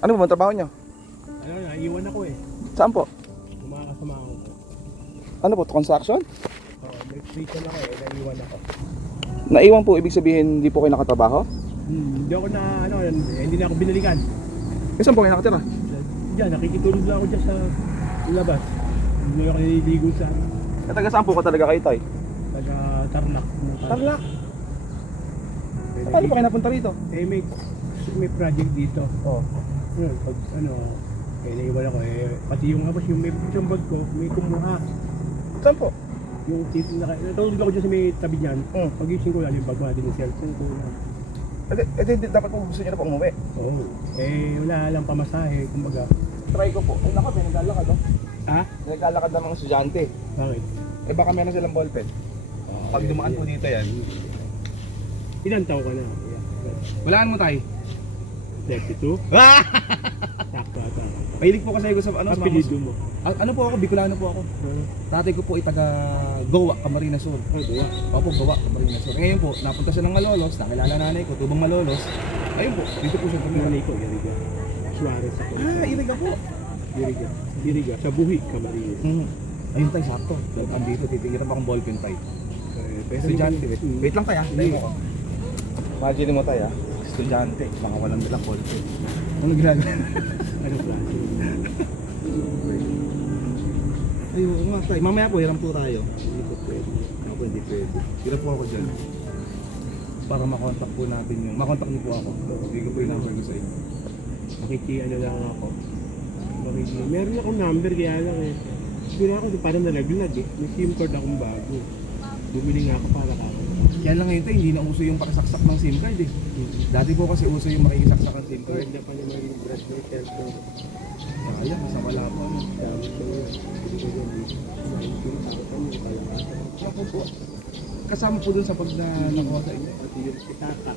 Ano ba ang trabaho nyo? Ano, naiwan ako eh. Saan po? Yung mga kasama ko. Ano po? Construction? May station ako eh, naiwan ako. Naiwan po, ibig sabihin hindi po kayo nakatrabaho? Hindi ako na, hindi na ako binalikan. Saan po kayo nakatira? Diyan, nakikitulog lang ako dyan sa labas. Hindi ako nililigo sa Taga saan po ka talaga kayo, Tay? taga Tarlac. Tarlac. Paano po kayo napunta rito? Eh, may project dito. Oo. Pag naiwan ako eh, pati yung habas yung may yung bag ko, may kumuha. Saan po? Yung tito na natulog ako dyan sa may tabi niyan. Mm. Pagising ko lang yung bag ko natin yung cellphone ko. Dapat po gusto nyo na po umuwi. Oo. Eh, wala lang pamasahe, kumbaga. Try ko po. Ay naka, naglalakad oh. Ha? Naglalakad ng mga estudyante. Bakit? Eh baka meron silang ballpen. Pag dumaan po dito yan. Ilan taon ka na? Walaan mo, Tay. 32? Sakto ata. Mahilig po kasi ako sa ano, Apelido mo? ano po ako, Bicolano po ako. Tatay ko po ay taga Goa, Camarines Sur. Gawa. Opo, Goa, Camarines Sur. Ngayon po, napunta siya ng Malolos, nakilala nanay ko, tubang Malolos. Ayun po, dito po siya tumira. Nanay ko, Iriga. Suarez ako. Iriga po. Iriga. Sa Buhi, Camarines. Ayun tayo, sakto. Andito, titigil pa akong ballpen tayo. Pero Estudyante, wait lang tayo. Imagine mo tayo, estudyante, mga walang dalang ballpen. Ano ginagawa? Ano klase? Ayun nga tayo, mamaya po, hiram po tayo. Hindi ko pwede. Ako hindi pwede. Hiram po ako dyan. Para makontak po natin yung, makontak niyo po ako. Hindi ko po yung number ko sa inyo. Ano lang ako. Meron akong number kaya lang eh. Siguro ako parang nalaglag eh. May SIM card akong bago. Bumili nga ako para ako. Kaya lang ngayon tayo, hindi na uso yung pakisaksak ng SIM card eh. Dati po kasi uso yung makikisaksak ng SIM card. Kaya pa naman yung brush may cellphone. Kaya, mas wala po. Ano. Dami ko yun. Hindi ko yun. 19,000 yung kalahatan. Ako po, kasama po dun sa pag na nakuha sa inyo. Pati yung kitaka.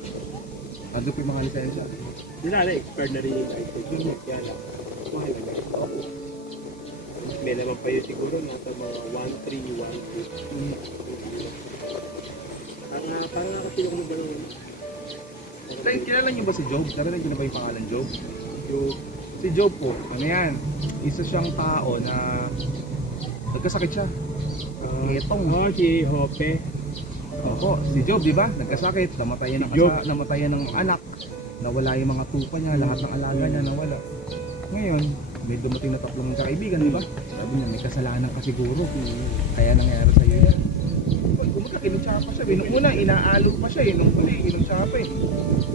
Ando po yung mga lisensya. Hindi na expired na rin yung iPhone. Yun kaya lang. Mahalaga. May naman pa yun siguro nasa mga 1,3, 1,2. Parang nakapilok mo gano'n. Tay, kilala niyo ba si Job? Kilala niyo na ba yung pangalan Job? Si Job po, ano yan? Isa siyang tao na nagkasakit siya. Si Hope. Opo, si Job, di ba? Nagkasakit, namatayan ng anak. Nawala yung mga tupa niya, lahat ng alaga niya nawala. Ngayon, may dumating na tatlong kaibigan, di ba? Sabi niya, may kasalanan ka siguro. Kaya nangyari sa iyo yan. Kumaka, kinuntsapa siya. Nung una, inaalo pa siya eh. Nung huli, kinuntsapa eh.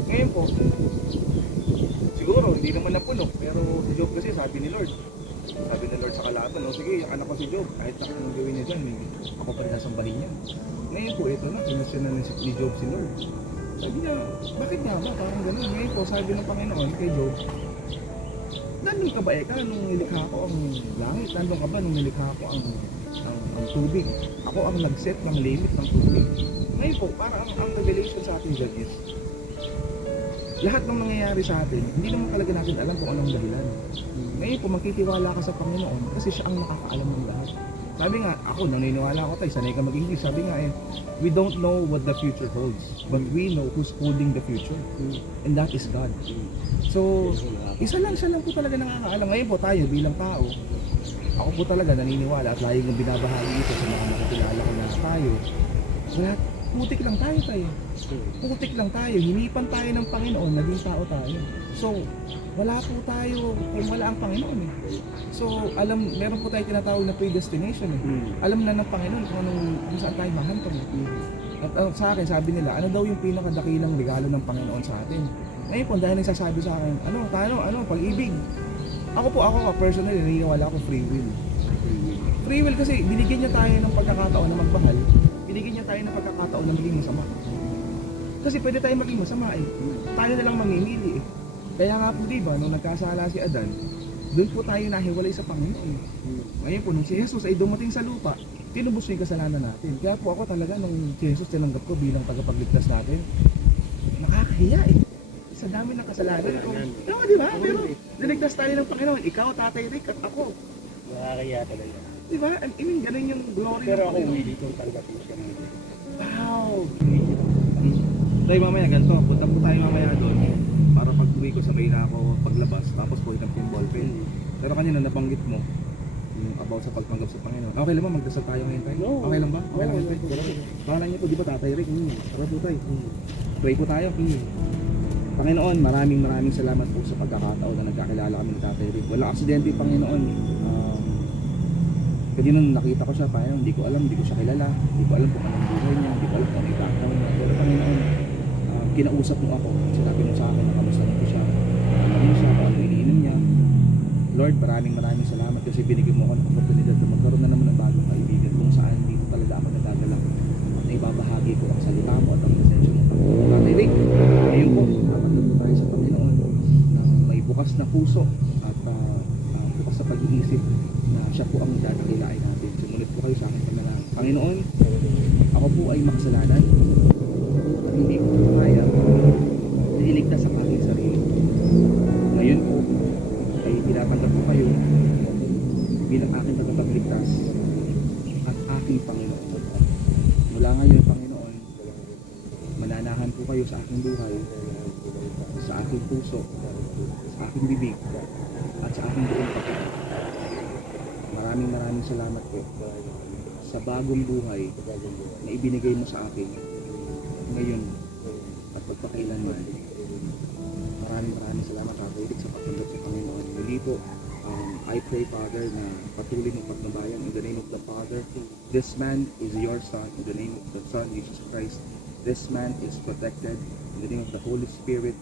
Ngayon po, siguro, hindi naman napuno. Pero si Job kasi, sabi ni Lord sa kalaban, o sige, yung anak ko si Job, kahit na kung gawin niya dyan, ako pa rin sasambahin niya. Ngayon po, ito na, kinusyon na ni Job si Lord. Sabi niya, bakit nga ba? Parang ganun. Ngayon po, sabi ng Panginoon kay Job, nandun ka ba nung nilikha ko ang langit? Nandun ka ba nung nilikha ko ang tubig? Ako ang nag-set ng limit ng tubig. Ngayon po, parang ang revelation sa atin dyan is, lahat ng nangyayari sa atin, hindi naman talaga natin alam kung anong dahilan. Ngayon po, magtitiwala ka sa Panginoon kasi siya ang nakakaalam ng lahat. Sabi nga, ako naniniwala ako tayo, sanay ka mag-English. Sabi nga we don't know what the future holds, but we know who's holding the future. And that is God. So, siya lang po talaga nakakaalam. Ngayon po tayo bilang tao, ako po talaga naniniwala at lagi kong binabahagi ito sa mga nakakilala ko na tayo. Lahat, putik lang tayo. Putik lang tayo. Hinipan tayo ng Panginoon, naging tao tayo. So, wala po tayo kung wala ang Panginoon eh. So, meron po tayo tinatawag na predestination eh. Alam na ng Panginoon kung saan tayo mahantong eh. At sa akin, sabi nila, ano daw yung pinakadakilang regalo ng Panginoon sa atin? Ngayon po, dahil nagsasabi sa akin, pag-ibig. Ako personally, naniniwala ako free will. Free will kasi binigyan niya tayo ng pagkakataon na magmahal. Binigyan niya tayo ng pagkakataon na maging masama. Kasi pwede tayo maging masama eh. Tayo na lang mamimili eh. Kaya nga po diba, nung nagkasala si Adan, doon po tayo nahiwalay sa Panginoon. Ngayon po, nung si Jesus ay dumating sa lupa, tinubos niya yung kasalanan natin. Kaya po ako talaga, nung si Jesus tinanggap ko bilang tagapagligtas natin, nakakahiya eh. Sa dami ng kasalanan. Oo, di ba? Pero niligtas tayo ng Panginoon. Ikaw, Tatay Rick, at ako. Nakakaya talaga. Di ba? I mean, ganun yung glory Pero ng ako Panginoon. willing kong tanggapin siya. Wow! Tayo mamaya, ganito. Punta po tayo mamaya doon para pag-uwi ko, sabay na ako paglabas, tapos po hinap yung ballpen. Pero kanina nabanggit mo, yung about sa pagtanggap sa Panginoon. Okay lang ba magdasal tayo ngayon tayo? No. Okay lang ba? Okay lang tayo? Pangalan niyo po, di ba Tatay Rick? Tara po tayo. Pray po tayo. Panginoon, maraming salamat po sa pagkakataon na nagkakilala kami ni Tatay Rick. Walang aksidente, Panginoon. Kasi nung nakita ko siya, Panginoon, hindi ko alam, hindi ko siya kilala, hindi ko alam kung anong buhay niya, hindi ko alam kung anong background niya. Pero Panginoon, kinausap mo ako, sinabi mo sa akin na kamusta ko siya, ano siya, kung ano iniinom niya. Lord, maraming salamat kasi binigyan mo ako ng oportunidad na magkaroon na naman ng bagong kaibigan kung saan dito talaga ako nagagalak at naibabahagi ko ang salita mo at ang presensya mo. Tatay Rick, ngayon po, napagod po tayo sa Panginoon na may bukas na puso at bukas na pag-iisip na siya po ang dadakilain natin. Sumunod po kayo sa akin panalangin. Panginoon, ako po ay makasalanan at hindi ko kaya na iligtas ang aking sarili. Ngayon po, ay tinatanggap ko kayo bilang aking tagapagligtas at aking Panginoon. Mula ngayon, Panginoon, mananahan po kayo sa aking buhay, sa aking puso, sa aking bibig, at sa aking buong pagkakas. Maraming salamat po sa bagong buhay na ibinigay mo sa akin ngayon at pagpakailanman. Maraming salamat, Tatay Rick, sa pagtanggap sa Panginoon. Muli po, I pray, Father, na patuloy mong patnubayan in the name of the Father. This man is your son. In the name of the Son, Jesus Christ. This man is protected. In the name of the Holy Spirit,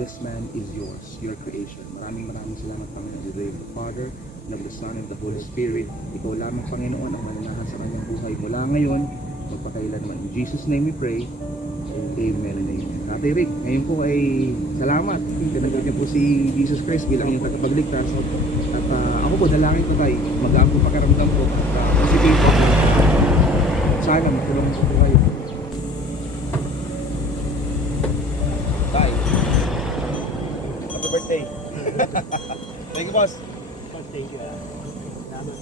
this man is yours, your creation. Maraming salamat, Panginoon. In the name of the Father, and of the Son, and of the Holy Spirit. Ikaw lamang, Panginoon, ang mananahan sa kanyang buhay mula ngayon, magpakailanman. In Jesus' name we pray. Amen and amen. Tatay Rick, ngayon po ay salamat. Tinanggap niyo po si Jesus Christ bilang iyong tagapagligtas. At ako po, dalangin ko tayo. Magaan po pakiramdam ko. Positive po. Sana matulungan po kayo. Tay, happy birthday. Thank you, boss. Thank you. Salamat.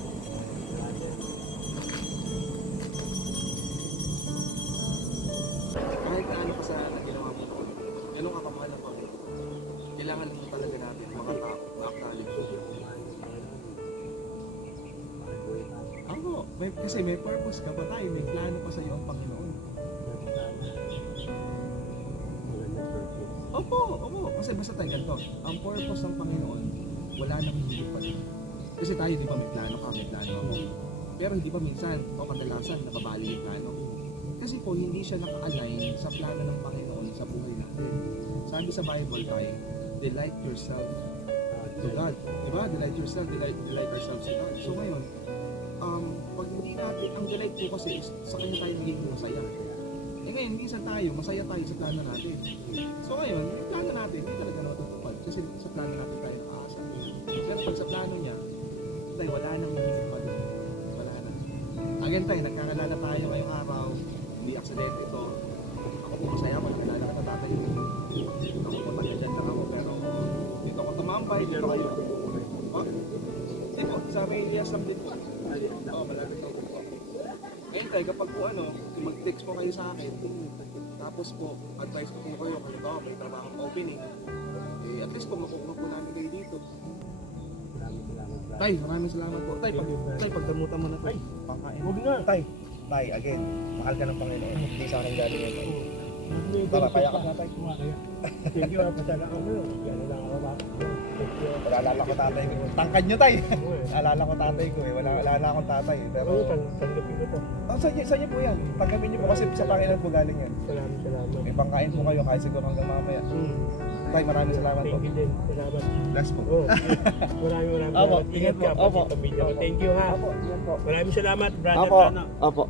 Kahit na ano pa sa ginawa mo noon, ganun ka kamahal ng Panginoon. Kailangan mo talaga natin ma-acknowledge. Ako, kasi may purpose ka pa tayo, may plano pa sa iyo ang Panginoon. Opo. Kasi basta tayo ganito, ang purpose ng Panginoon, wala nang higit pa rin. Kasi tayo, di ba, may plano ka, may plano ako. Pero hindi pa minsan, o kadalasan, nababali yung plano. Kasi po, hindi siya naka-align sa plano ng Panginoon sa buhay natin. Sabi sa Bible tayo, delight yourself to God. Diba? Delight yourself, delight ourselves to God. So ngayon, pag hindi natin, ang delight po kasi is sa kanya tayo magiging masaya. Eh ngayon, minsan tayo, masaya tayo sa plano natin. So ngayon, yung plano natin, hindi talaga natutupad. Kasi sa plano natin tayo nakaasa. Pero pag sa plano niya, tayo wala nang higit pa doon. Wala na. Again tayo, nagkakalala tayo ngayong araw. Hindi aksidente ito. Ako po masaya ako, nagkalala ka tatay. Ako po tagadyan lang ako, pero dito ako tumambay, dito kayo. Oh, hindi po, sa Relias lang din po. Oo, malapit ako po. Ngayon tayo, kapag po mag-text po kayo sa akin, tapos po, advice ko po kayo, kung ito, may trabaho opening. Eh, at least po, makukuha po namin kayo dito. Tay, maraming salamat po. Tay, pagdamutan mo na tay. Pangkain. Huwag na. Tay, again, mahal ka ng Panginoon. Hindi sa akin galing ito. Tara, kaya ka na tay. Thank you, pasala ka mo. Yan lang ako ba? Alala ko tatay ko. Tangkad nyo tay. Alala ko tatay ko eh. Wala na akong tatay. Pero, tanggapin ko to. sa inyo po yan. Tanggapin nyo po kasi sa Panginoon po galing yan. Salamat. May pangkain po kayo kahit siguro hanggang mamaya. Tay, maraming salamat po. Thank you din. Salamat. Bless po. Maraming Opo, salamat. Ingat ka opo. pati pamilya mo. Thank you ha. Opo, yan po. Maraming salamat, brother. Opo, Tano. opo.